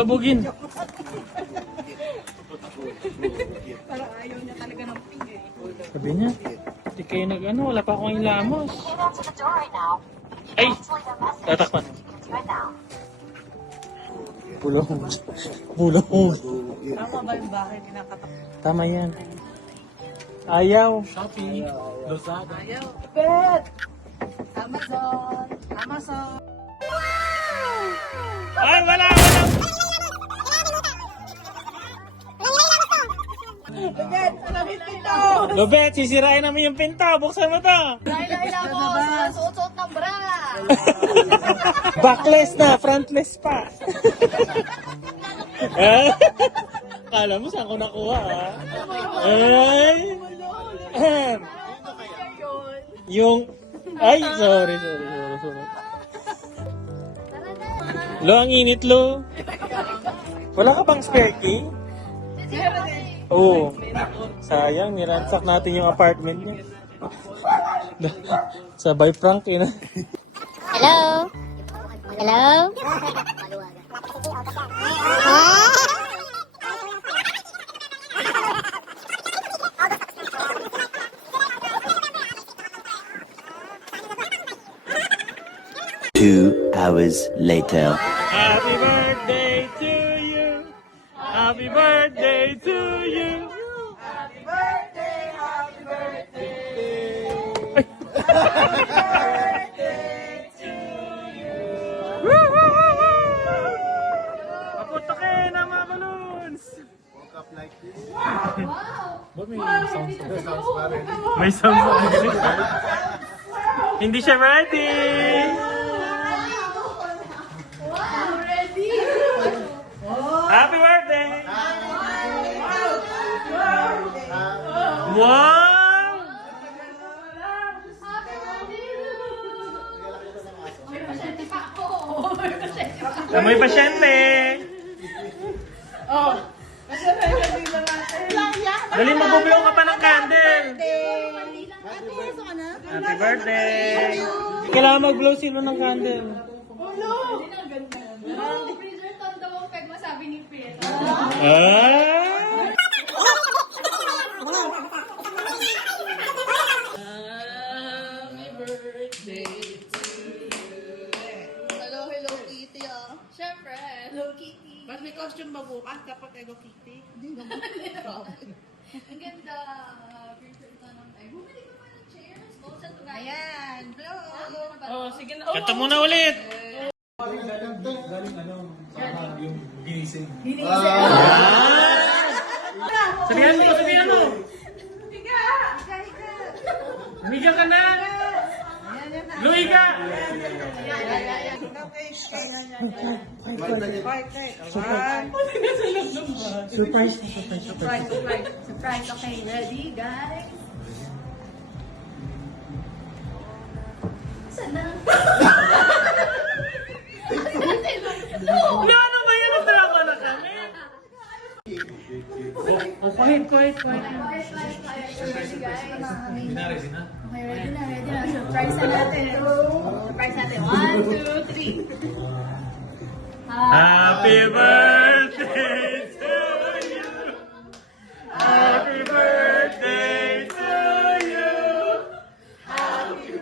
Sabugin. Parang ayaw niya talaga ng pink eh. Sabi niya, hindi kayo nag-ano, wala pa akong ilamos. Ay! Tatakpan. Bulong. Bulong. Tama ba yung bakit kinakatak? Tama yan. Ayaw. Shopee. Lazada. Ayaw. Bet! Amazon! Amazon! Ay, wala! Bet! Alam yung pito! Lobet, sisirain namin yung pinto. Buksan mo to. Laila mo! Suot-suot ng bra! Backless na, frontless pa. Kala mo saan ko nakuha, ha? Ay! Yung... Ay, sorry. Lo, ang init, Lo. Wala ka bang spare key? Oo. Sayang, niransak natin yung apartment niya. Sabay prank, eh. Hello? Hello? Two hours later. Happy birthday to you. Happy birthday to you. Happy birthday! Happy birthday! Papunta kayo ng mga balloons. Woke up like this. Ba't may sounds pa? May sounds pa. Hindi siya ready. Happy birthday! Wow! May pasyente! Oh! Kasi ready na natin. Dali, mag-blow ka pa ng candle! Puso ka na? Happy birthday! Kailangan mag-blow sino ng candle. Freezer ton daw ang peg masabi ni Pet. Ah! Hello, Hello Kitty ah. Siyempre, Hello Kitty. Ba't may costume ba bukas kapag Hello Kitty? Ang ganda. Freezer ton ng peg. Bumili ka pa ng chairs. Oh, saan to guys? Ayan! Blow! Oh, sige na. Kanta muna ulit! Sabihan mo! Higa! Humiga ka na! Luhiga! Surprise! Surprise. Okay, ready guys? Saan na? Ano ba yun? Ang drama na kami! Quiet. Ready guys? Okay, ready na. Surprise na natin. Surprise natin. 1, 2, 3. Happy birthday to you! Happy birthday to you! Happy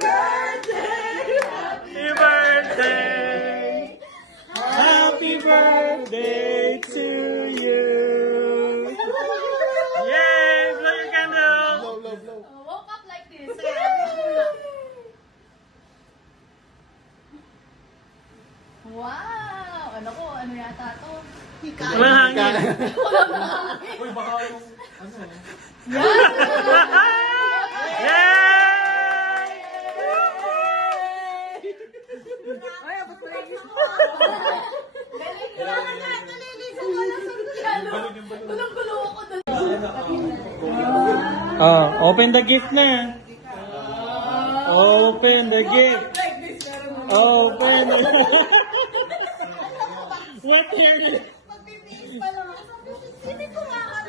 birthday! Happy birthday to you! Yay! Blow your candle! Woke up like this. Wow! Ano yata to? Walang hangin. Yay! Ay, abot ko lang yun. Gulong-gulo ako doon. Oh, open the gift na. Open the gift. Open the gift. What year? Magpipigil pa lang ako. Hindi ko nga